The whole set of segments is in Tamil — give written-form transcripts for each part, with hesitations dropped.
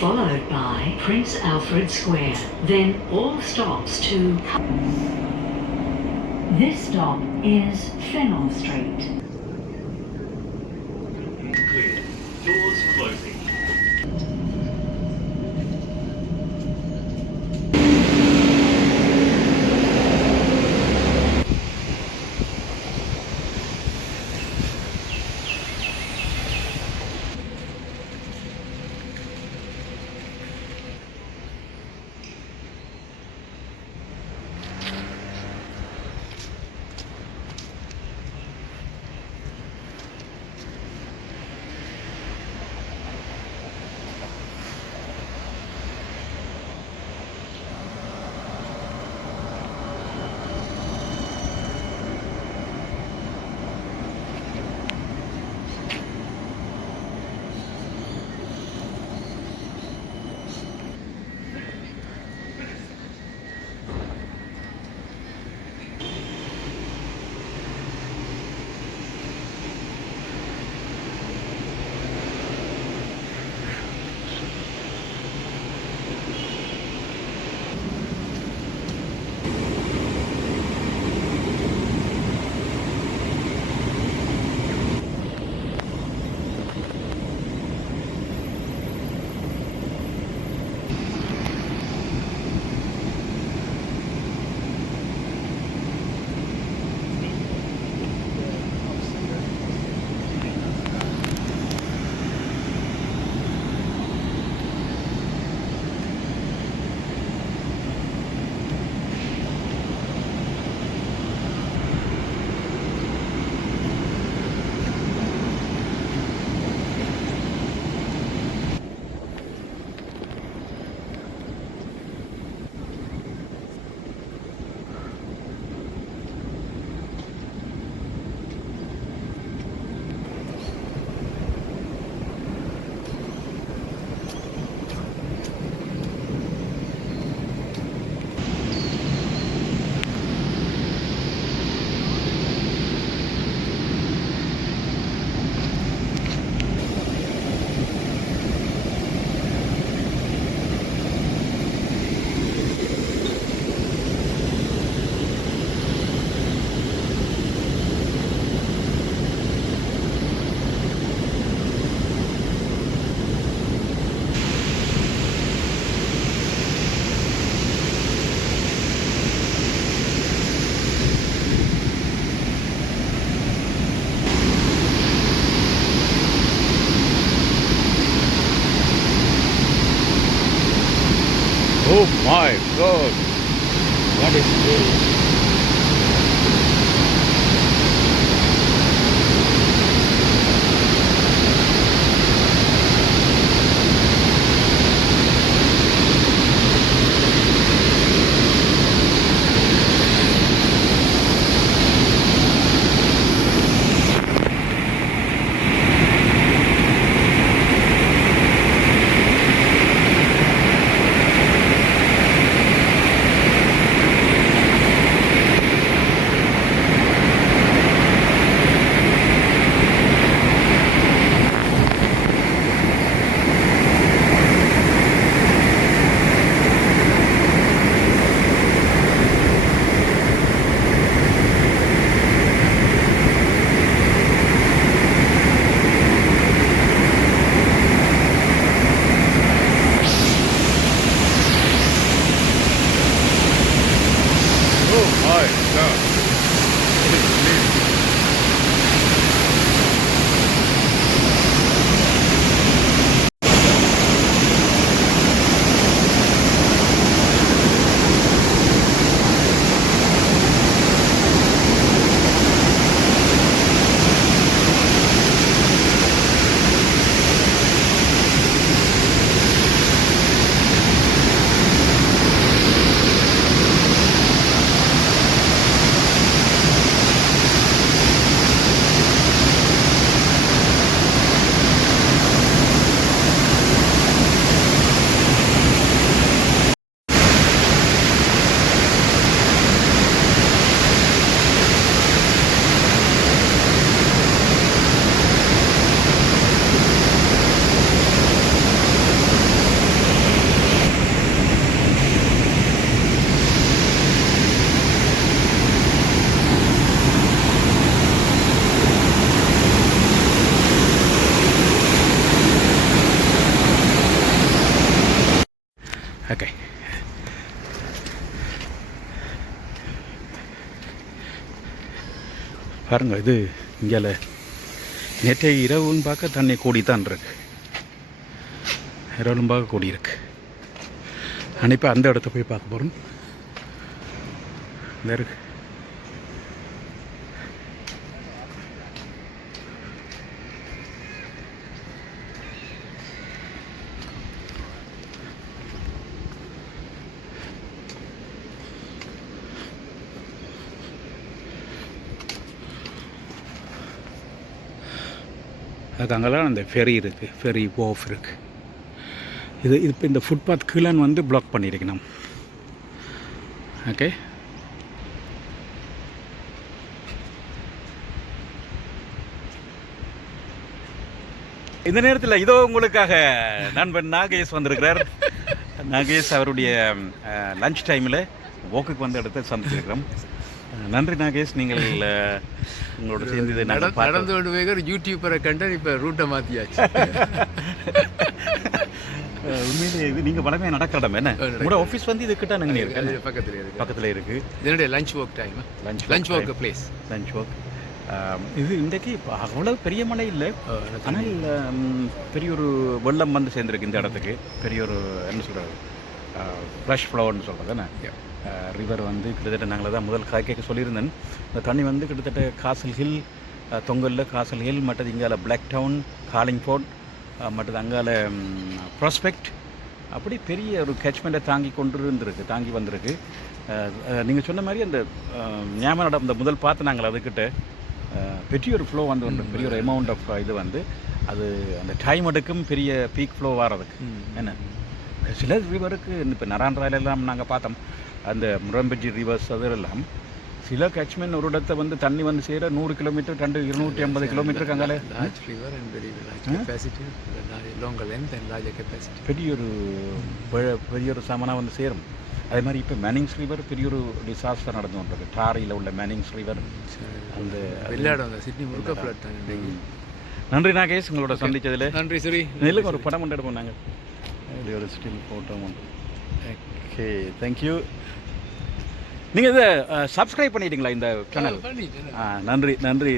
followed by Prince Alfred Square. Then all stops to... This stop is Fennell Street. Clear. Doors closing. Oh my God! What is this? பாருங்க இது இங்கே நேற்றைய இரவும் பார்க்க தண்ணி கூடித்தான் இருக்கு, இரவும் பார்க்க கூடி இருக்கு. ஆனால் இப்போ அந்த இடத்த போய் பார்க்க போகிறோம். இந்த இருக்கு அதுக்கு அங்கெல்லாம் அந்த ஃபெரி இருக்குது, ஃபெரி ஓஃப் இருக்குது. இது இப்போ இந்த ஃபுட்பாத் கீழே வந்து பிளாக் பண்ணியிருக்கணும். ஓகே, இந்த நேரத்தில் இதோ உங்களுக்காக நண்பன் நாகேஷ் வந்திருக்கிறார். நாகேஷ் அவருடைய லஞ்ச் டைமில் வாக்குக்கு வந்து இடத்த சந்திச்சிருக்கிறோம். நன்றி நாகேஷ், நீங்கள் உங்களோட சேர்ந்து இதை நடந்து கொண்டு போய் ஒரு யூடியூபரை கண்டு இப்போ ரூட்டை மாற்றியாச்சு. உண்மையிலே இது நீங்கள் பலமே நடக்கிற இடம் என்ன? உங்களோட ஆஃபீஸ் வந்து இது கிட்ட நாங்கள் இருக்கு, பக்கத்தில் இருக்குது. இதனுடைய lunch work time, lunch work place, lunch work. இது இன்றைக்கு அவ்வளோ பெரிய மழை இல்லை, ஆனால் பெரிய ஒரு வெள்ளம் வந்து சேர்ந்துருக்கு இந்த இடத்துக்கு. பெரிய ஒரு என்ன சொல்கிறது, ஃப்ளஷ் ஃப்ளோன்னு சொல்கிறது என்ன, ரிவர் வந்து கிட்டத்தட்ட நாங்கள் தான் முதல் கேட்க சொல்லியிருந்தேன். இந்த தண்ணி வந்து கிட்டத்தட்ட காசல் ஹில், தொங்கலில் காசல் ஹில், மற்றது இங்கால பிளாக் டவுன், காலிங்ஃபோர்ட், மற்றது அங்கால ப்ராஸ்பெக்ட், அப்படி பெரிய ஒரு கேட்ச்மெண்ட்டை தாங்கி வந்திருக்கு. நீங்கள் சொன்ன மாதிரி அந்த ஞாபகம் இந்த முதல் பார்த்து நாங்கள் அதுக்கிட்ட பெரிய ஒரு ஃப்ளோ வந்து ஒன்று, பெரிய ஒரு அமௌண்ட் ஆஃப் இது வந்து அது அந்த டைம் எடுக்கும் பெரிய பீக் ஃப்ளோ வர்றதுக்கு. என்ன சில ரிவருக்கு இப்போ நரான்ராயிலெல்லாம் நாங்கள் பார்த்தோம், அந்த முரம்பெஜி ரிவர்ஸ் அதெல்லாம் சில கேட்ச்மெண்ட் ஒரு இடத்த வந்து தண்ணி வந்து சேர 100 கிலோமீட்டர் 250 கிலோமீட்டருக்கு அங்கால பெரிய ஒரு சமனாக வந்து சேரும். அதே மாதிரி இப்போ மேனிங்ஸ் ரிவர் பெரிய ஒரு டிசாஸ்டர் நடந்து கொண்டிருக்கு. டாரியில் உள்ள மேனிங்ஸ் ரிவர் அந்த விளையாடும் சிட்னி முழுக்க ஃப்ளட் தான். நன்றி நாகேஷ், உங்களோட சந்தித்ததில். நன்றி. சரி, நெல்லுக்கு ஒரு படம் கொண்டு எடுப்போம் நாங்கள், இது ஒரு ஸ்டில் ஃபோட்டோ ஒன்று. Okay, thank you. நீங்கள் இதை சப்ஸ்கிரைப் பண்ணிட்டீங்களா இந்த சேனல்? நன்றி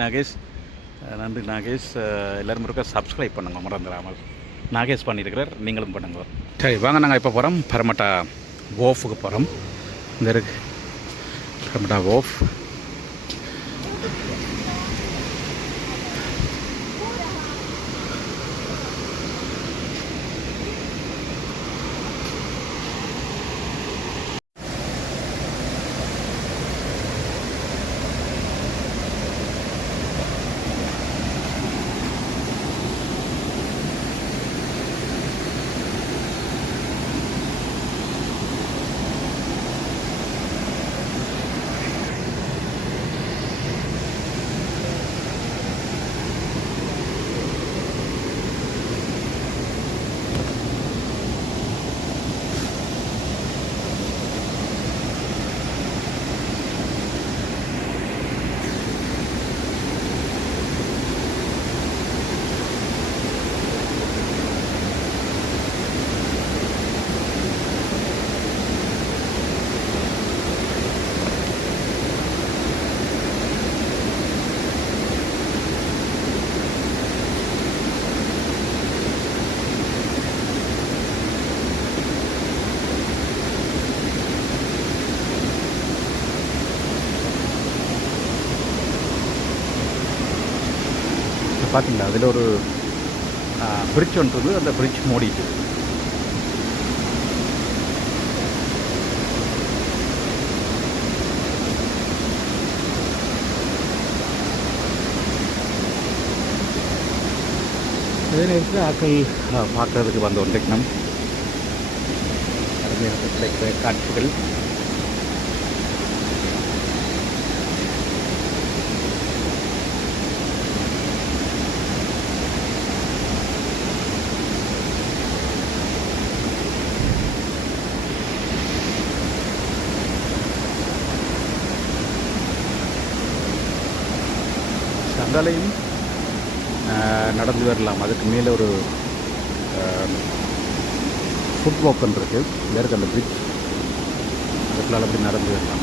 நாகேஷ், எல்லோரும் இருக்க சப்ஸ்கிரைப் பண்ணுங்க மறந்துடாமல். நாகேஷ் பண்ணியிருக்கிறார், நீங்களும் பண்ணுங்க. சரி வாங்க, நாங்கள் இப்போ போகிறோம் பரமட்டா ஓஃபுக்கு போகிறோம். இந்த இருக்கு பரமட்டா ஓஃப். பார்த்தீங்களா, அதில் ஒரு பிரிட்ஜ் ஒன்று, அந்த பிரிட்ஜ் மூடிட்டு. அதே நேரத்தில் ஆக்கள் பார்க்குறதுக்கு வந்து ஒன்றைக்கணும் கிடைக்கிற காட்சிகள். அங்காலையும் நடந்து வரலாம். அதுக்கு மேலே ஒரு ஃபுட் வாக்கன் இருக்குது, வேறு அந்த பிரிட்ஜ், அதுக்குள்ளால் அப்படி நடந்து வரலாம்.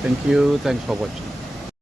தேங்க்யூ, தேங்க்ஸ் ஃபார் வாட்சிங்.